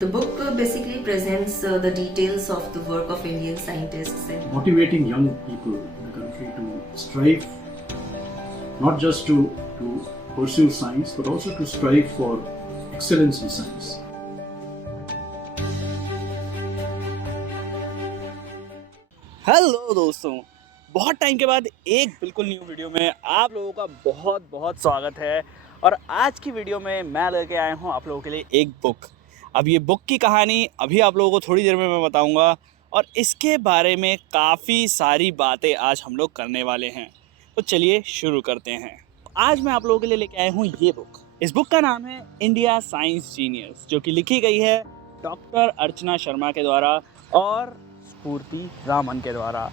The book basically presents the details of the work of Indian scientists and motivating young people in the country to strive not just to pursue science but also to strive for excellence in science. Hello दोस्तों, बहुत time के बाद एक बिल्कुल new video में आप लोगों का बहुत बहुत स्वागत है। और आज की वीडियो में मैं लेके आया हूँ आप लोगों के लिए एक बुक। अब ये बुक की कहानी अभी आप लोगों को थोड़ी देर में मैं बताऊँगा और इसके बारे में काफ़ी सारी बातें आज हम लोग करने वाले हैं। तो चलिए शुरू करते हैं। आज मैं आप लोगों के लिए लेके आया हूँ ये बुक। इस बुक का नाम है इंडिया साइंस जीनियस, जो कि लिखी गई है डॉक्टर अर्चना शर्मा के द्वारा और स्फूर्ति रामन के द्वारा।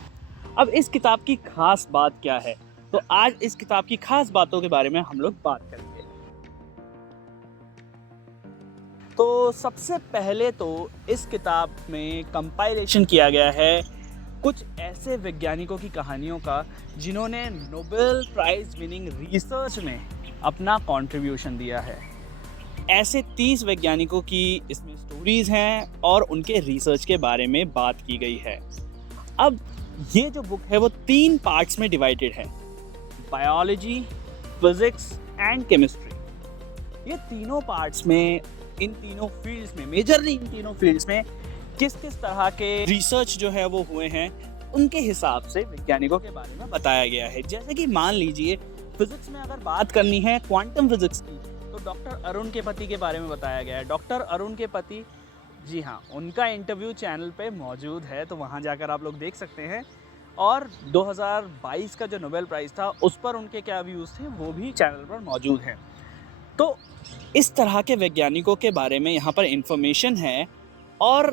अब इस किताब की खास बात क्या है, तो आज इस किताब की खास बातों के बारे में हम लोग बात करेंगे। तो सबसे पहले तो इस किताब में कंपाइलेशन किया गया है कुछ ऐसे वैज्ञानिकों की कहानियों का जिन्होंने नोबेल प्राइज विनिंग रिसर्च में अपना कंट्रीब्यूशन दिया है। ऐसे 30 वैज्ञानिकों की इसमें स्टोरीज हैं और उनके रिसर्च के बारे में बात की गई है। अब ये जो बुक है वो 3 पार्ट्स में डिवाइडेड है, बायोलॉजी, फिजिक्स एंड केमिस्ट्री। ये तीनों पार्ट्स में, इन तीनों फील्ड्स में, मेजरली इन तीनों फील्ड्स में किस किस तरह के रिसर्च जो है वो हुए हैं उनके हिसाब से वैज्ञानिकों के बारे में बताया गया है। जैसे कि मान लीजिए फिजिक्स में अगर बात करनी है क्वांटम फिजिक्स की, तो डॉक्टर अरुण केपति के बारे में बताया गया है। डॉक्टर अरुण केपति, जी हाँ, उनका इंटरव्यू चैनल पे मौजूद है, तो वहाँ जाकर आप लोग देख सकते हैं। और 2022 का जो नोबेल प्राइज़ था उस पर उनके क्या व्यूज़ थे वो भी चैनल पर मौजूद हैं। तो इस तरह के वैज्ञानिकों के बारे में यहाँ पर इंफॉर्मेशन है और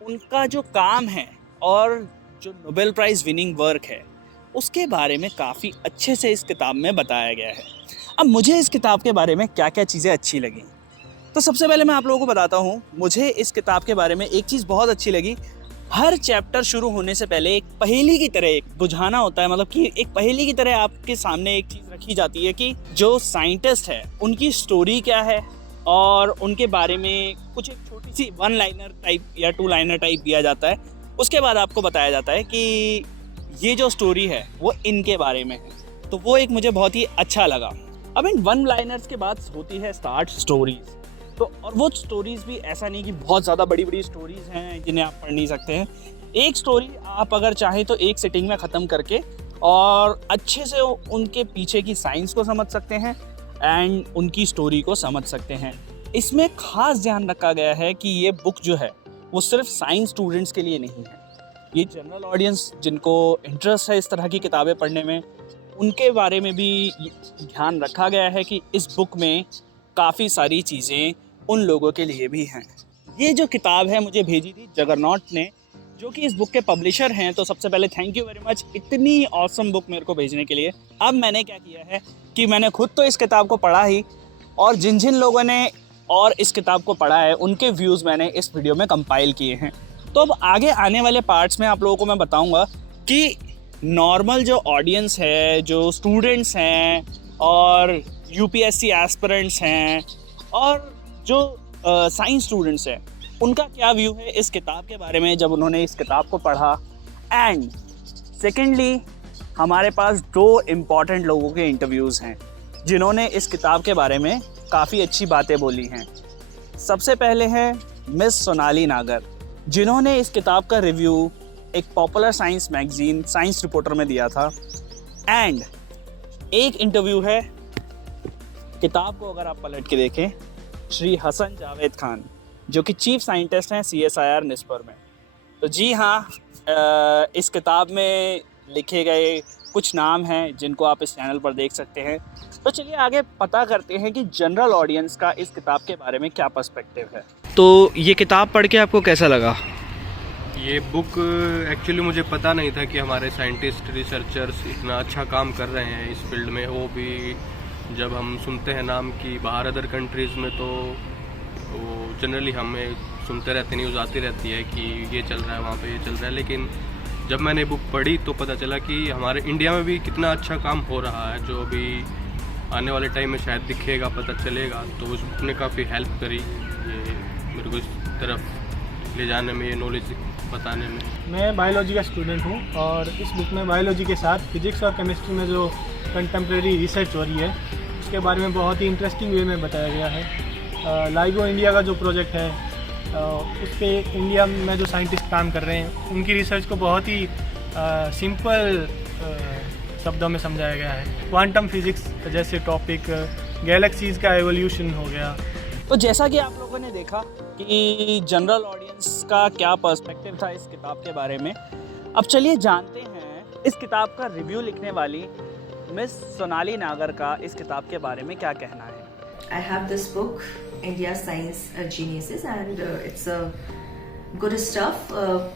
उनका जो काम है और जो नोबेल प्राइज़ विनिंग वर्क है उसके बारे में काफ़ी अच्छे से इस किताब में बताया गया है। अब मुझे इस किताब के बारे में क्या क्या चीज़ें अच्छी लगी, तो सबसे पहले मैं आप लोगों को बताता हूँ। मुझे इस किताब के बारे में एक चीज़ बहुत अच्छी लगी। हर चैप्टर शुरू होने से पहले एक पहेली की तरह एक बुझाना होता है, मतलब कि एक पहेली की तरह आपके सामने एक चीज़ रखी जाती है कि जो साइंटिस्ट है उनकी स्टोरी क्या है और उनके बारे में कुछ एक छोटी सी 1 लाइनर टाइप या 2 लाइनर टाइप दिया जाता है। उसके बाद आपको बताया जाता है कि ये जो स्टोरी है वो इनके बारे में है। तो वो एक मुझे बहुत ही अच्छा लगा। अब इन 1 लाइनर्स के बाद होती है स्टार्ट स्टोरीज। तो और वो स्टोरीज़ भी ऐसा नहीं कि बहुत ज़्यादा बड़ी बड़ी स्टोरीज़ हैं जिन्हें आप पढ़ नहीं सकते हैं। एक स्टोरी आप अगर चाहें तो एक सिटिंग में ख़त्म करके और अच्छे से उनके पीछे की साइंस को समझ सकते हैं एंड उनकी स्टोरी को समझ सकते हैं। इसमें ख़ास ध्यान रखा गया है कि ये बुक जो है वो सिर्फ साइंस स्टूडेंट्स के लिए नहीं है। ये जनरल ऑडियंस जिनको इंटरेस्ट है इस तरह की किताबें पढ़ने में, उनके बारे में भी ध्यान रखा गया है कि इस बुक में काफ़ी सारी चीज़ें उन लोगों के लिए भी हैं। ये जो किताब है मुझे भेजी थी जगरनॉट ने, जो कि इस बुक के पब्लिशर हैं। तो सबसे पहले थैंक यू वेरी मच इतनी ऑसम बुक मेरे को भेजने के लिए। अब मैंने क्या किया है कि मैंने खुद तो इस किताब को पढ़ा ही, और जिन जिन लोगों ने और इस किताब को पढ़ा है उनके व्यूज़ मैंने इस वीडियो में कंपाइल किए हैं। तो अब आगे आने वाले पार्ट्स में आप लोगों को मैं बताऊँगा कि नॉर्मल जो ऑडियंस है, जो स्टूडेंट्स हैं और यूपीएससी एस्पिरेंट्स हैं और जो साइंस स्टूडेंट्स हैं, उनका क्या व्यू है इस किताब के बारे में जब उन्होंने इस किताब को पढ़ा। एंड सेकेंडली हमारे पास 2 इम्पॉर्टेंट लोगों के इंटरव्यूज़ हैं जिन्होंने इस किताब के बारे में काफ़ी अच्छी बातें बोली हैं। सबसे पहले है मिस सोनाली नागर, जिन्होंने इस किताब का रिव्यू एक popular science magazine science reporter में दिया था। एंड एक इंटरव्यू है, किताब को अगर आप पलट के देखें, श्री हसन जावेद खान, जो कि चीफ साइंटिस्ट हैं CSIR निस्पर में। तो जी हाँ, इस किताब में लिखे गए कुछ नाम हैं जिनको आप इस चैनल पर देख सकते हैं। तो चलिए आगे पता करते हैं कि जनरल ऑडियंस का इस किताब के बारे में क्या पर्सपेक्टिव है। तो ये किताब पढ़ के आपको कैसा लगा? ये बुक एक्चुअली मुझे पता नहीं था कि हमारे साइंटिस्ट रिसर्चर्स इतना अच्छा काम कर रहे हैं इस फील्ड में। वो भी जब हम सुनते हैं नाम कि बाहर अदर कंट्रीज़ में, तो वो जनरली हमें सुनते रहते, न्यूज़ आती रहती है कि ये चल रहा है, वहाँ पे ये चल रहा है। लेकिन जब मैंने बुक पढ़ी तो पता चला कि हमारे इंडिया में भी कितना अच्छा काम हो रहा है, जो अभी आने वाले टाइम में शायद दिखेगा, पता चलेगा। तो उस बुक ने काफ़ी हेल्प करी ये मेरे को इस तरफ ले जाने में, ये नॉलेज बताने में। मैं बायोलॉजी का स्टूडेंट हूँ और इस बुक में बायोलॉजी के साथ फिजिक्स और केमिस्ट्री में जो कंटेम्प्रेरी रिसर्च हो रही है उसके बारे में बहुत ही इंटरेस्टिंग वे में बताया गया है। लाइगो इंडिया का जो प्रोजेक्ट है उस पर इंडिया में जो साइंटिस्ट काम कर रहे हैं उनकी रिसर्च को बहुत ही सिंपल शब्दों में समझाया गया है। क्वांटम फिजिक्स जैसे टॉपिक, गैलेक्सीज़ का एवोल्यूशन हो गया। तो जैसा कि आप लोगों ने देखा कि जनरल ऑडियंस का क्या पर्सपेक्टिव था इस किताब के बारे में, अब चलिए जानते हैं इस किताब का रिव्यू लिखने वाली मिस सोनाली नागर का इस किताब के बारे में क्या कहना है। I have this book, India Science Geniuses, and it's a good stuff.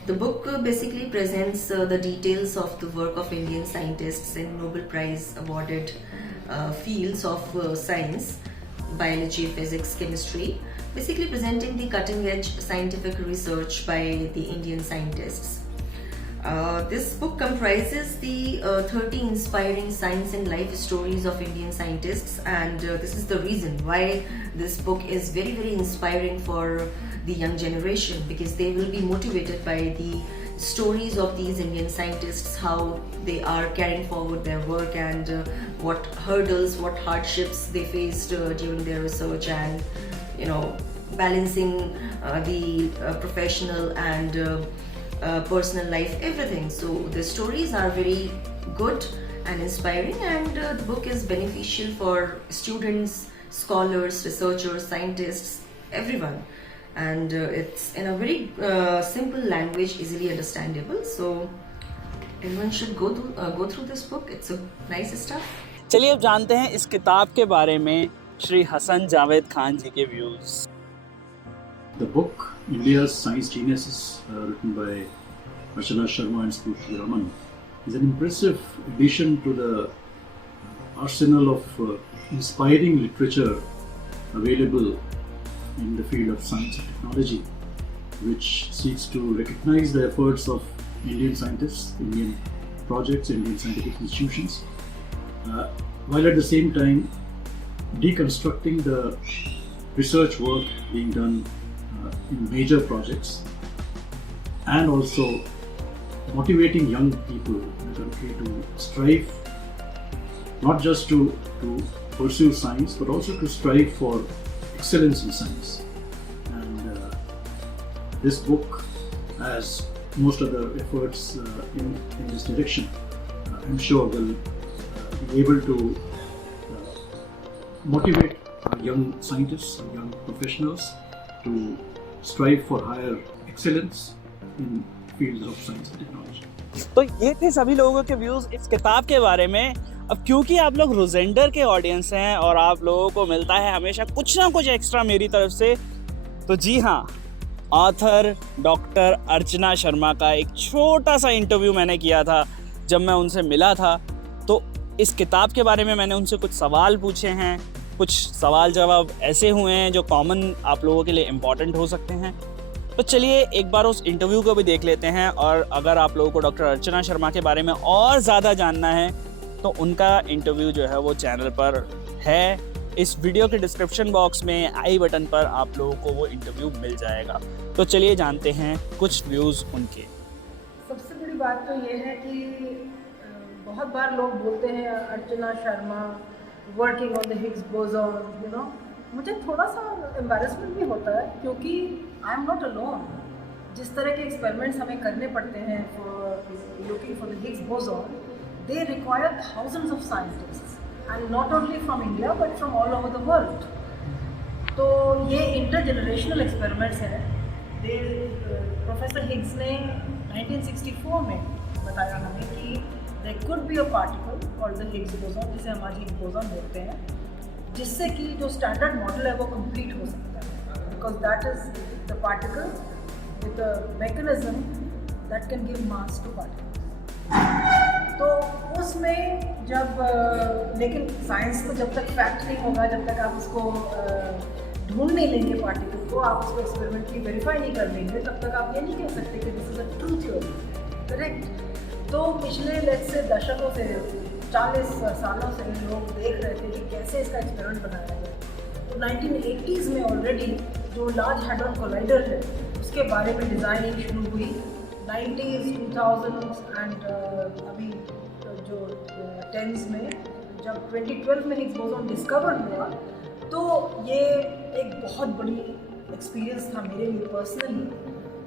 The book basically presents the details of the work of Indian scientists in Nobel Prize awarded fields of science, biology, physics, chemistry, basically presenting the cutting edge scientific research by the Indian scientists. This book comprises the 30 inspiring science and life stories of Indian scientists, and this is the reason why this book is very, very inspiring for the young generation, because they will be motivated by the stories of these Indian scientists, how they are carrying forward their work, and what hurdles, what hardships they faced during their research, and balancing the professional and personal life, everything. So the stories are very good and inspiring, and the book is beneficial for students, scholars, researchers, scientists, everyone, and it's in a very simple language, easily understandable. So everyone should go through this book. It's a nice stuff. चलिए अब जानते हैं इस किताब के बारे में श्री हसन जावेद खान जी के views. The book India's Science Geniuses, written by Archana Sharma and Spurti Raman, is an impressive addition to the arsenal of inspiring literature available in the field of science and technology, which seeks to recognize the efforts of Indian scientists, Indian projects, Indian scientific institutions, while at the same time deconstructing the research work being done in major projects, and also motivating young people in the country to strive not just to pursue science, but also to strive for excellence in science. And this book, as most other efforts in this direction, I'm sure will be able to motivate our young scientists, our young professionals to strive for higher excellence in fields of science and technology. तो ये थे सभी लोगों के views इस किताब के बारे में। अब क्योंकि आप लोग रोजेंडर के ऑडियंस हैं और आप लोगों को मिलता है हमेशा कुछ ना कुछ एक्स्ट्रा मेरी तरफ से, तो जी हाँ, ऑथर डॉक्टर अर्चना शर्मा का एक छोटा सा इंटरव्यू मैंने किया था। जब मैं उनसे मिला था तो इस किताब के बारे में मैंने उनसे कुछ सवाल पूछे हैं। कुछ सवाल जवाब ऐसे हुए हैं जो कॉमन आप लोगों के लिए इम्पॉर्टेंट हो सकते हैं। तो चलिए एक बार उस इंटरव्यू को भी देख लेते हैं, और अगर आप लोगों को डॉक्टर अर्चना शर्मा के बारे में और ज़्यादा जानना है तो उनका इंटरव्यू जो है वो चैनल पर है। इस वीडियो के डिस्क्रिप्शन बॉक्स में आई बटन पर आप लोगों को वो इंटरव्यू मिल जाएगा। तो चलिए जानते हैं कुछ व्यूज़ उनके। सबसे बड़ी बात तो ये है कि बहुत बार लोग बोलते हैं Archana Sharma working on the Higgs boson, मुझे थोड़ा सा एम्बैरेसमेंट भी होता है, क्योंकि आई एम नॉट अलोन। जिस तरह के एक्सपेरिमेंट्स हमें करने पड़ते हैं for looking for the Higgs boson, they require thousands of scientists, and not only from India but from all over the world. तो ये इंटरजेनरेशनल एक्सपेरिमेंट्स हैं। प्रोफेसर हिग्स ने 1964 में बताया हमें कि there could be a particle called the Higgs boson, जिसे हम आज Higgs boson बोलते हैं, जिससे कि जो स्टैंडर्ड मॉडल है वो कंप्लीट हो सकता है, because that is the particle with a mechanism that can give mass to particles. तो उसमें जब लेकिन साइंस को जब तक फैक्ट नहीं होगा, जब तक आप उसको ढूंढ नहीं लेंगे पार्टिकल को, आप उसको एक्सपेरिमेंटली वेरीफाई नहीं कर लेंगे, तब तक आप ये नहीं कह सकते कि this is a true theory, correct. तो पिछले लेट्स से दशकों से 40 सालों से लोग देख रहे थे कि कैसे इसका एक्सपेरिमेंट बनाया गया। तो 1980s में ऑलरेडी जो लार्ज हेड्रॉन कोलाइडर है उसके बारे में डिज़ाइनिंग शुरू हुई 90s 2000s एंड अभी जो 10s में जब 2012 में हिग्स बोसॉन डिस्कवर हुआ तो ये एक बहुत बड़ी एक्सपीरियंस था मेरे लिए personally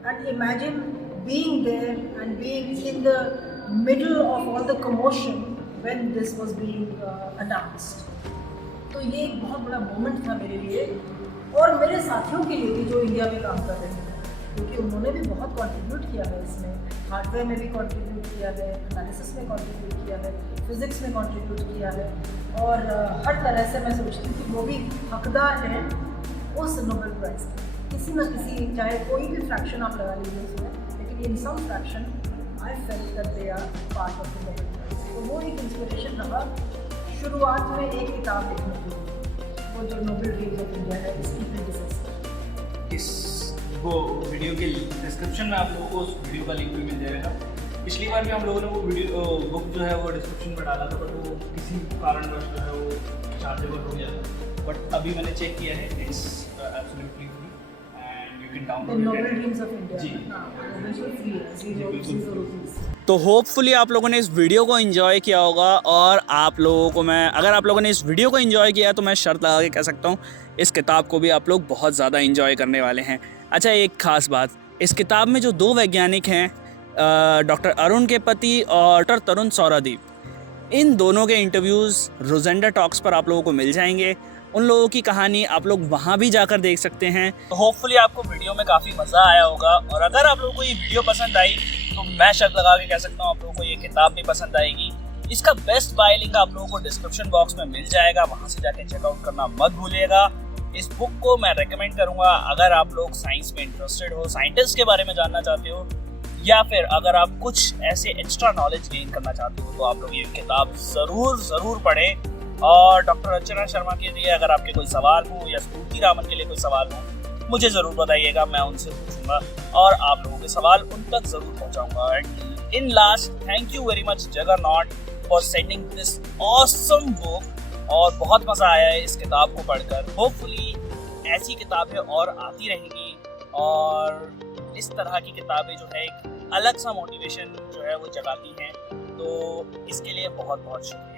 and imagine being there and being in the middle of all the commotion when this was being announced. तो ये एक बहुत बड़ा मोमेंट था मेरे लिए और मेरे साथियों के लिए भी जो इंडिया में काम कर रहे हैं, क्योंकि उन्होंने भी बहुत कंट्रीब्यूट किया है इसमें, हार्डवेयर में भी कंट्रीब्यूट किया है, एनालिसिस में कंट्रीब्यूट किया है, फिज़िक्स में कंट्रीब्यूट किया है और हर तरह से मैं सोचती हूँ कि वो भी हकदार हैं उस नोबेल प्राइज़ के, किसी न किसी, चाहे कोई भी फ्रैक्शन आप लगा लीजिए उसमें, लेकिन in some fraction I felt that they are part of the Nobel prize. तो वो एक इंस्पिरेशन रहा शुरुआत में एक किताब लिखने के लिए, वो जो नोबेल ड्रीम्स ऑफ इंडिया है इसकी प्रेडिसेसर। इस वो वीडियो के डिस्क्रिप्शन में आप लोगों को उस वीडियो का लिंक भी मिल जाएगा। पिछली बार भी हम लोगों ने वो वीडियो बुक जो है वो डिस्क्रिप्शन में डाला था, बट वो किसी कारणवश जो है वो चार्जेबल हो गया था, बट अभी मैंने चेक किया है, it's absolutely free and you can download it. Nobel dreams of India ji. बिल्कुल फ्री है, $0 तो होपफुली आप लोगों ने इस वीडियो को एंजॉय किया होगा और आप लोगों को अगर आप लोगों ने इस वीडियो को एंजॉय किया तो मैं शर्त लगा के कह सकता हूँ इस किताब को भी आप लोग बहुत ज़्यादा एंजॉय करने वाले हैं। अच्छा, एक ख़ास बात, इस किताब में जो दो वैज्ञानिक हैं, डॉक्टर अरुण के पति और डॉक्टर तरुण सौरादीप, इन दोनों के इंटरव्यूज़ रोजेंडा टॉक्स पर आप लोगों को मिल जाएंगे। उन लोगों की कहानी आप लोग वहाँ भी जाकर देख सकते हैं। तो होपफुली आपको वीडियो में काफ़ी मज़ा आया होगा और अगर आप लोगों को ये वीडियो पसंद आई तो मैं शर्त लगा के कह सकता हूँ आप लोगों को ये किताब भी पसंद आएगी। इसका बेस्ट बाय लिंक आप लोगों को डिस्क्रिप्शन बॉक्स में मिल जाएगा, वहाँ से जाके चेकआउट करना मत भूलिएगा। इस बुक को मैं रेकमेंड करूँगा अगर आप लोग साइंस में इंटरेस्टेड हो, साइंटिस्ट के बारे में जानना चाहते हो, या फिर अगर आप कुछ ऐसे एक्स्ट्रा नॉलेज गेन करना चाहते हो तो आप लोग ये किताब ज़रूर पढ़ें। और डॉक्टर अर्चना शर्मा के लिए अगर आपके कोई सवाल हो या स्फूर्ति रामन के लिए कोई सवाल हो मुझे ज़रूर बताइएगा, मैं उनसे पूछूंगा और आप लोगों के सवाल उन तक ज़रूर पहुंचाऊंगा। In last, thank you very much Juggernaut for sending this awesome book और बहुत मज़ा आया है इस किताब को पढ़कर। होपफुली ऐसी किताबें और आती रहेंगी और इस तरह की किताबें जो है एक अलग सा मोटिवेशन जो है वो जगाती हैं, तो इसके लिए बहुत बहुत शुक्रिया।